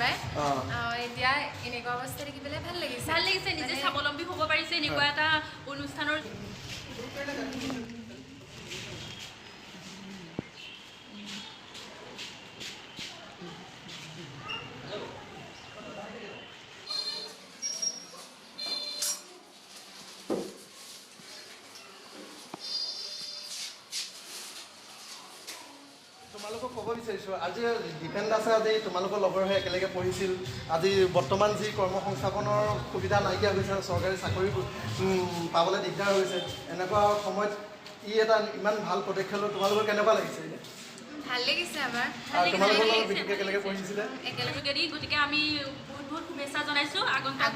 পায় এতিয়া এনেকুৱা অৱস্থা দেখি পেলাই ভাল লাগিছে নিজে স্বাৱলম্বী হ'ব পাৰিছে এনেকুৱা এটা অনুষ্ঠানৰ তোমালোকক ক'ব বিচাৰিছোঁ আজি দীপেন দাসে আজি তোমালোকৰ লগৰ হৈ একেলগে পঢ়িছিল আজি বৰ্তমান যি কৰ্মসংস্থাপনৰ সুবিধা নাইকিয়া হৈছে চৰকাৰী চাকৰি পাবলৈ দিগদাৰ হৈছে এনেকুৱা সময়ত এটা ইমান ভাল পদক্ষেপ লৈ তোমালোকৰ কেনেকুৱা লাগিছে এতিয়া ভাল লাগিছে আমাৰ তোমালোকৰ লগত বিশেষকৈ একেলগে পঢ়িছিলে একেলগে গতিকে আমি বহুত শুভেচ্ছা জনাইছোঁ আগন্তুক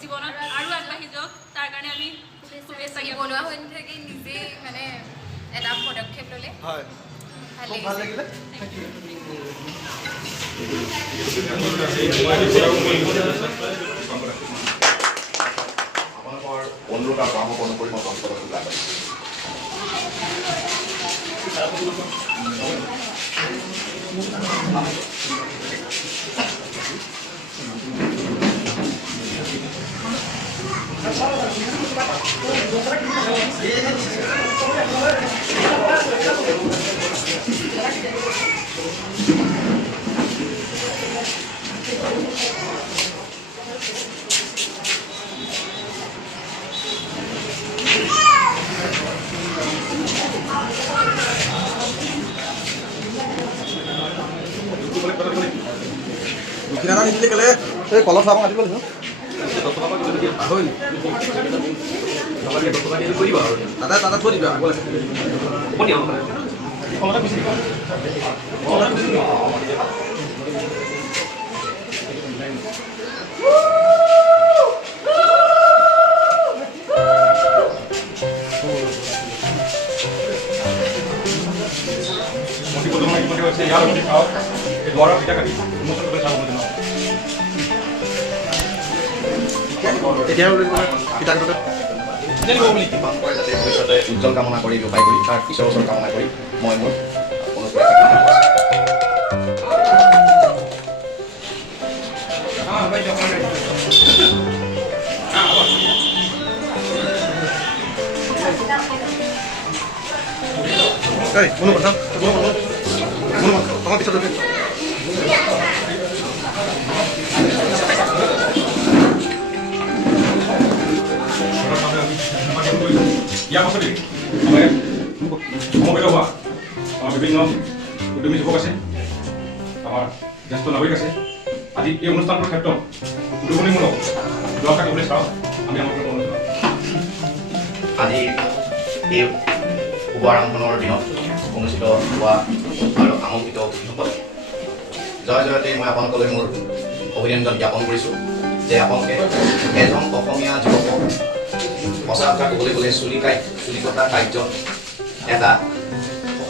জীৱনত আৰু আগবাঢ়ি যাওক তাৰ কাৰণে আমি শুভেচ্ছা বনোৱা হৈ নাথাকি নিজে মানে এটা পদক্ষেপ ল'লে হয় খুব ভাল লাগিলে আপোনালোকৰ অনুৰোধ আৰু পৰামৰ্শ অনুসৰি মই কাম কৰাটো লাগে Kira-kira ini kele, kalau sama nggak boleh, tata boleh juga, boleh. ভৱিষ্যতে উজ্জ্বল কামনা কৰি উপায় কৰি তাৰ ঈশ্বৰৰ ওচৰত কামনা কৰি মই মোৰ ইয়াৰ পাছতে সমবেত হোৱা আমাৰ বিভিন্ন উদ্যমী যুৱক আছে আমাৰ জ্যেষ্ঠ নাগৰিক আছে আজি এই অনুষ্ঠানটোৰ ক্ষেত্ৰত উদ্ভাৱনীমূলক দুআষাৰ ক'বলৈ চাওঁ আমি আমাৰ আজি এই শুভ আৰম্ভণৰ দিনত অনুষ্ঠিত হোৱা আৰু আমন্ত্ৰিত অতিথিসকল জয় জয়তে মই আপোনালোকলৈ মোৰ অভিনন্দন জ্ঞাপন কৰিছোঁ যে আপোনালোকে এজন অসমীয়া যুৱকক সঁচা কথা ক'বলৈ গ'লে চুলি কটা কাৰ্যত এটা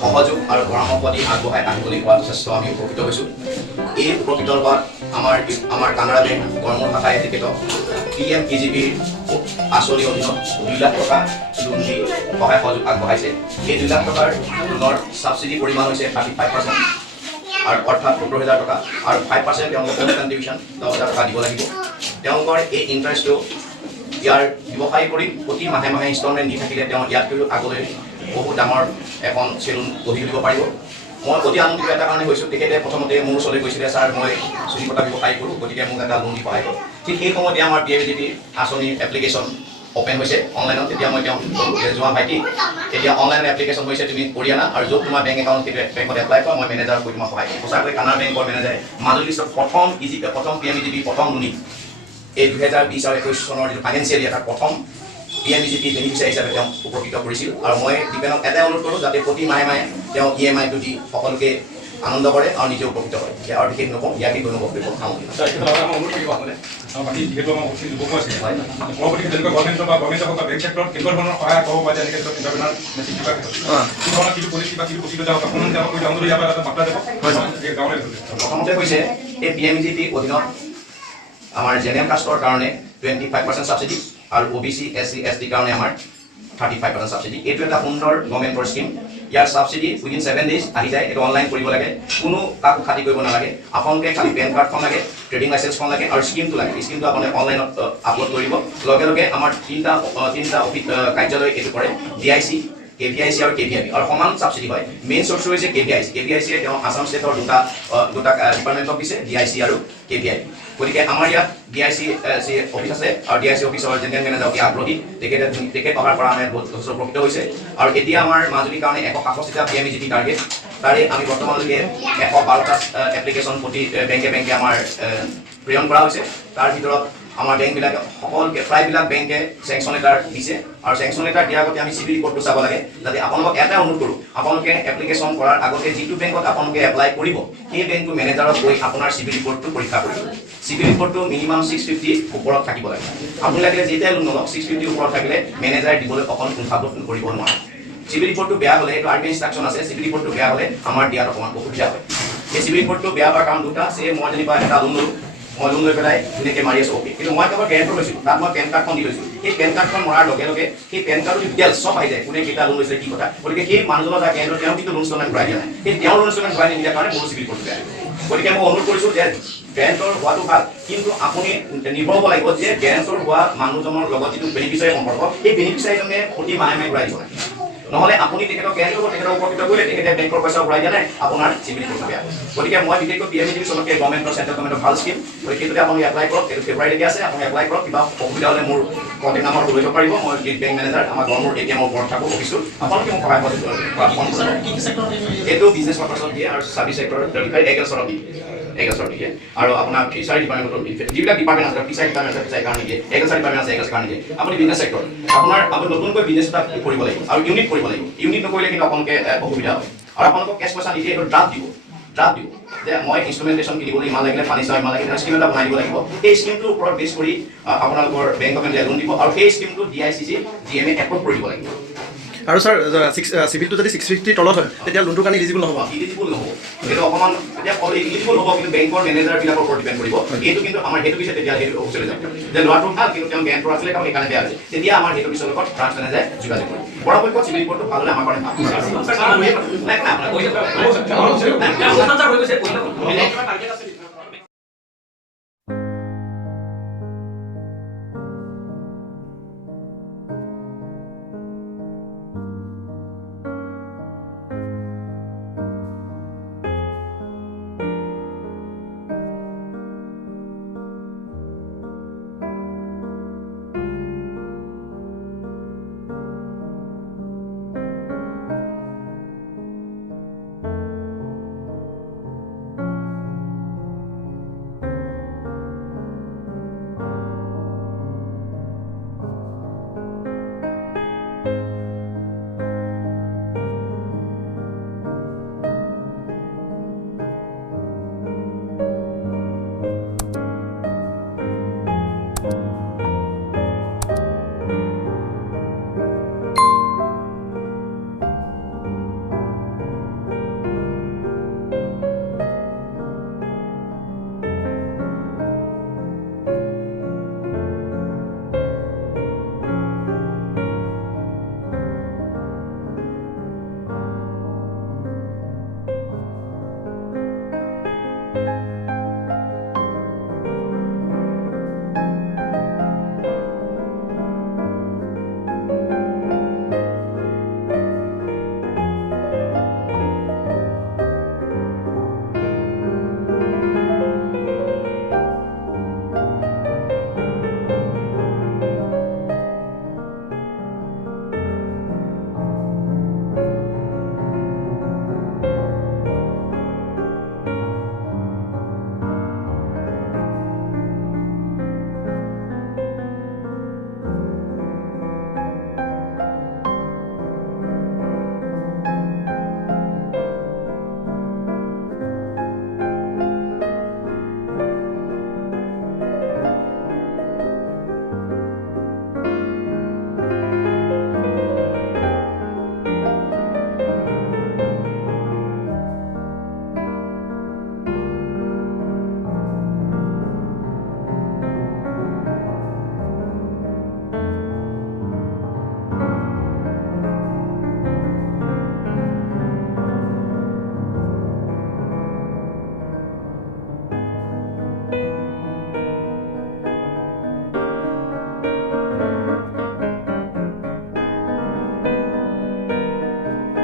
সহযোগ আৰু পৰামৰ্শ দি আগবঢ়াই আহিবলৈ পোৱা যথেষ্ট আমি উপকৃত হৈছোঁ এই উপকৃতৰ পৰা আমাৰ কানাড়া বেংক কৰ্মৰ শাখাই তেখেত PMEGPৰ আঁচনিৰ অধীনত 2 লাখ টকা লোন দি সহায় সহযোগ আগবঢ়াইছে এই 2 লাখ টকাৰ লোনৰ ছাবচিডি পৰিমাণ হৈছে 35% আৰু অৰ্থাৎ 70,000 টকা আৰু 5% তেওঁলোকৰ হোম কণ্ট্ৰিবিউশ্যন 10,000 টকা দিব লাগিব তেওঁলোকৰ এই ইণ্টাৰেষ্টটো ইয়াৰ ব্যৱসায় কৰি প্ৰতি মাহে মাহে ইনষ্টলমেণ্ট দি থাকিলে তেওঁ ইয়াতকৈ আগলৈ বহু ডাঙৰ এখন চেলুন গঢ়ি তুলিব পাৰিব মই অতি আনন্দিত এটা কাৰণে হৈছোঁ তেখেতে প্ৰথমতে মোৰ ওচৰলৈ কৈছিলে ছাৰ মই চুলি কটা ব্যৱসায় কৰোঁ গতিকে মোক এটা লোন দি সহায় কৰক ঠিক সেই সময়তে আমাৰ PMEGP আঁচনিৰ এপ্লিকেশ্যন অপেন হৈছে অনলাইনত তেতিয়া মই তেওঁ যোৱা ভাইটি এতিয়া অনলাইন এপ্লিকেশ্যন হৈছে তুমি কৰি আনা আৰু য'ত তোমাৰ বেংক একাউণ্ট সেইটো বেংকত এপ্লাই কৰা মই মেনেজাৰক কৈ তোমাক সহায় কৰিম সঁচাকৈ কানাড়া বেংকৰ মেনেজাৰে মাজুলীৰ প্ৰথম PMEGP প্ৰথম লোনী এই 2020 আৰু 21 চনৰ যিটো ফাইনেন্সিয়েল ইয়াৰ প্ৰথম PMEGP বেনিফিচিয়াৰী হিচাপে তেওঁ উপকৃত কৰিছিল আৰু মই দীপেনক এটাই অনুৰোধ কৰোঁ যাতে প্ৰতি মাহে মাহে তেওঁ EMI-টো দি সকলোকে আনন্দ কৰে আৰু নিজে উপকৃত হয় আৰু বিশেষ নকওঁ ইয়াকে গৈ নকওঁ সামগ্ৰী বাকী যিহেতু আমাৰ অসীম যুৱক আছে পৰৱৰ্তী যেনেকৈ গভৰ্ণমেণ্টৰ বা গভৰ্ণমেণ্টৰ বা বেংক চেক্টৰত কেনেকুৱা ধৰণৰ সহায় পাব বা যেনেকৈ ইণ্টাৰপ্ৰেনাৰ মেচিন কিবা ক্ষেত্ৰত কিটো পলিচি বা কিটো প্ৰচিডিউৰ যাব আপোনালোকে আমাক ডাউনলোড ইয়াৰ পৰা এটা বাৰ্তা যাব গাঁৱলৈ প্ৰথমতে হৈছে এই PMEGP অধীনত আমাৰ জেনেৰেল কাষ্টৰ কাৰণে 25% ছাবচিডি আৰু OBC SC ST কাৰণে আমাৰ 35% ছাবচিডি এইটো এটা সুন্দৰ গভৰ্ণমেণ্টৰ স্কিম ইয়াৰ ছাবচিডি উইদিন 7 ডেজ আহি যায়। এইটো অনলাইন কৰিব লাগে, কোনো কাকো খাতি কৰিব নালাগে। আপোনালোকে খালি পেন কাৰ্ডখন লাগে, ট্ৰেডিং লাইচেন্সখন লাগে আৰু স্কিমটো লাগে। স্কিমটো আপুনি অনলাইনত আপলোড কৰিব। লগে লগে আমাৰ তিনিটা কাৰ্যালয় এইটো কৰে, DIC, KVIC আৰু KVIB, আৰু সমান ছাবচিডি হয়। মেইন চ'ৰ্চ হৈছে KVIC। KVICয়ে তেওঁ আছাম ষ্টেটৰ দুটা ডিপাৰ্টমেণ্টক দিছে, DIC আৰু KVIB। গতিকে আমাৰ ইয়াত DIC অফিচ আছে আৰু DIC অফিচৰ জেনেৰেল মেনেজাৰ অতি আগ্ৰহী। তেখেত অহাৰ পৰা আমি বহুত যথেষ্ট উপকৃত হৈছে। আৰু এতিয়া আমাৰ মাজুলীৰ কাৰণে 165টা PMEGT টাৰ্গেট, তাৰে আমি বৰ্তমানলৈকে 112টা এপ্লিকেশ্যন প্ৰতি বেংকে আমাৰ প্ৰেৰণ কৰা হৈছে। তাৰ ভিতৰত আমাৰ বেংকবিলাকে প্ৰায়বিলাক বেংকে চেংচন লেটাৰ দিছে, আৰু চেংচন লেটাৰ দিয়াৰ আগতে আমি চিভিল ৰিপৰ্টটো চাব লাগে। যাতে আপোনালোকক এটা অনুৰোধ কৰোঁ, আপোনালোকে এপ্লিকেশ্যন কৰাৰ আগতে যিটো বেংকত আপোনালোকে এপ্লাই কৰিব, সেই বেংকটোৰ মেনেজাৰক গৈ আপোনাৰ চিভিল ৰিপৰ্টটো পৰীক্ষা কৰিব। চিভিল ৰিপৰ্টটো মিনিমাম 650 ওপৰত থাকিব লাগে। আপোনালোকে যেতিয়াই লোন নলওক 650 ওপৰত থাকিলে মেনেজাৰে দিবলৈ অকণ কুণ্ঠাবোধ কৰিব নোৱাৰে। চিভিল ৰিপৰ্টটো বেয়া হ'লে, এইটো আৰ্মি ইনষ্ট্ৰাকশ্যন আছে, চিভিল ৰিপৰ্টটো বেয়া হ'লে আমাৰ দিয়াত অকণমান অসুবিধা হয়। এই চিভিল ৰিপৰ্টটো বেয়া হোৱাৰ কাৰণ দুটা আছে। মই যেনিবা এটা লোন ল'লোঁ, মই লোন লৈ পেলাই ধুনীয়াকৈ মাৰি আছোঁ, কিন্তু মই কেৱল গেৰেণ্টৰ লৈছোঁ, তাত মই পেন কাৰ্ডখন দি লৈছোঁ। সেই পেন কাৰ্ডখন মৰাৰ লগে লগে সেই পেন কাৰ্ডৰ ডিটেইলছ চব আহি যায়, কোনে কেইটা লোন লৈছে, কি কথা। গতিকে সেই মানুহজনৰ যাৰ গেৰেণ্টৰ, তেওঁ কিন্তু লোন ষ্টলমেণ্ট ঘূৰাই দিয়া নাই। সেই তেওঁৰ লোন ষ্টলমেণ্ট ঘূৰাই নিদিয়াৰ কাৰণে মোৰ চিভিল ৰিপৰ্টটো বেয়া। গতিকে মই অনুৰোধ কৰিছোঁ যে গেৰেণ্টৰ হোৱাটো ভাল, কিন্তু আপুনি নিৰ্ভৰ হ'ব লাগিব যে গেৰেণ্টৰ হোৱা মানুহজনৰ লগত যিটো বেনিফিচিয়াৰী সম্পৰ্ক, সেই বেনিফিচিয়াৰীজনে প্ৰতি মাহে মাহে ঘূৰাই দিব লাগে। নহ'লে আপুনি তেখেতক গেৰেণ্ট কৰিব, তেখেতক উপকৃত কৰিলে তেখেতে বেংকৰ পইচা ঘূৰাই দিয়া নাই, আপোনাৰ চিভিল ৰিপৰ্টটো বেয়া। গতিকে মই বিশেষকৈ PMEGT চবতকৈ গভৰ্ণমেণ্টৰ চেণ্ট্ৰেল গভৰ্ণমেণ্টৰ ভাল স্কিম। গতিকে সেইটোতে আপুনি এপ্লাই কৰক। এইটো ফেব্ৰুৱাৰীলৈকে আছে, আপুনি এপ্লাই কৰক। কিবা অসুবিধা হ'লে মোৰ কণ্টেক্ট নাম্বাৰটো লৈ ল'ব পাৰিব। মই লিড বেংক মেনেজাৰ, আমাৰ গড়মূৰ ATM-ৰ ওপৰত থাকোঁ অফিচটো। আপোনালোকে মোক সহায় কৰিব। এইটো বিজনেছ পাৰ্পাছত দিয়ে আৰু ছাৰ্ভিচ ছেক্টৰ এগ্ৰিকালচাৰত দিয়ে, আৰু আপোনাৰ ফিচাৰী ডিপাৰ্টমেণ্টৰ যিবিলাক ডিপাৰ্টমেণ্ট আছে, ফিচাৰী ডিপাৰ্টমেণ্ট আছে ফিচাৰী কাৰণে দিয়ে, এগ্ৰিকালচাৰ ডিপাৰ্টমেণ্ট আছে এগ্ৰিকালচাৰ কাৰণে দিয়ে। আপুনি বিজনেছ ছেক্টৰ, আপুনি নতুনকৈ বিজনেছ এটা কৰিব লাগিব আৰু ইউনিট কৰিব লাগিব। ইউনিট নকৰিলে কিন্তু আপোনালোকে অসুবিধা হয়। আৰু আপোনালোকক কেছ পইচা নিদিয়ে, এইটো ড্ৰাফ্ট দিব যে মই ইনষ্ট্ৰুমেণ্টেশ্যন কিনিবলৈ ইমান লাগিলে, ফাৰ্নিচাৰ ইমান লাগিলে, স্কিম এটা বনাই দিব লাগিব। সেই স্কিমটোৰ ওপৰত বেছ কৰি আপোনালোকৰ বেংক অফ ইণ্ডিয়াই লোন দিব, আৰু সেই স্কিমটো DICC GMA এপ্ৰুভ কৰি দিব লাগিব। আৰু ছাৰ চিভিলটো যদি 650 তলত হয় তেতিয়া লোনটোৰ কাৰণে ইলিজিবল নহ'ব। ইলিজিবল নহ'ব, সেইটো অকণমান এতিয়া ইলিজিবল হ'ব, কিন্তু বেংকৰ মেনেজাৰবিলাকৰ ওপৰত ডিপেণ্ড কৰিব। এইটো কিন্তু আমাৰ সেইটো পিছত তেতিয়া সেইটো অফিচলৈ যাব যে ল'ৰাটো ভাল, কিন্তু তেওঁ গেৰেণ্টৰ আছিলে, তেওঁ সেইকাৰণে বেয়া হৈছে। তেতিয়া আমাৰ সেইটো পিছৰ লগত ব্ৰাঞ্চ মেনেজাৰে যোগাযোগ কৰিব। পৰাপক্ষত চিভিল ৰিপৰ্টটো ভাল হ'লে আমাৰ কাৰণে ভাল।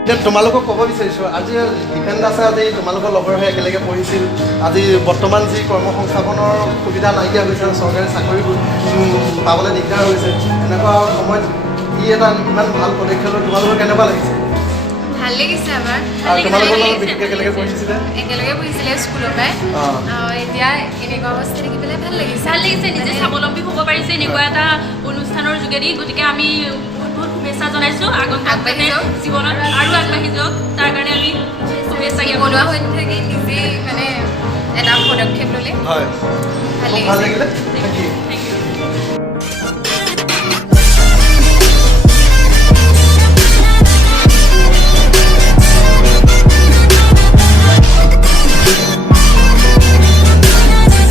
এতিয়া তোমালোকক ক'ব বিচাৰিছোঁ আজি দীপেন দাসে আজি তোমালোকৰ লগৰ হৈ একেলগে পঢ়িছিল আজি বৰ্তমান যি কৰ্মসংস্থাপনৰ সুবিধা নাইকিয়া হৈছে চৰকাৰী চাকৰি পাবলৈ দিগদাৰ হৈছে এনেকুৱা সময়ত ই এটা ইমান ভাল পদক্ষেপ লৈ তোমালোকৰ কেনেকুৱা লাগিছে ভাল লাগিছে আমাৰ আৰু তোমালোকৰ লগত বিশেষকৈ একেলগে পঢ়িছিলে একেলগে পঢ়িছিলে স্কুলৰ পৰাই এতিয়া এনেকুৱা অৱস্থা দেখি পেলাই ভাল লাগিছে নিজে স্বাৱলম্বী হ'ব পাৰিছে এনেকুৱা এটা অনুষ্ঠানৰ যোগেদি গতিকে আমি বহুত শুভেচ্ছা জনাইছোঁ আগন্তুক জীৱনত আৰু আগবাঢ়ি যাওক তাৰ কাৰণে আমি শুভেচ্ছা বনোৱা হৈ থাকি নিজেই মানে এটা পদক্ষেপ ল'লে হয় ভাল ভাল লাগিছে লাগিলে থেংক ইউ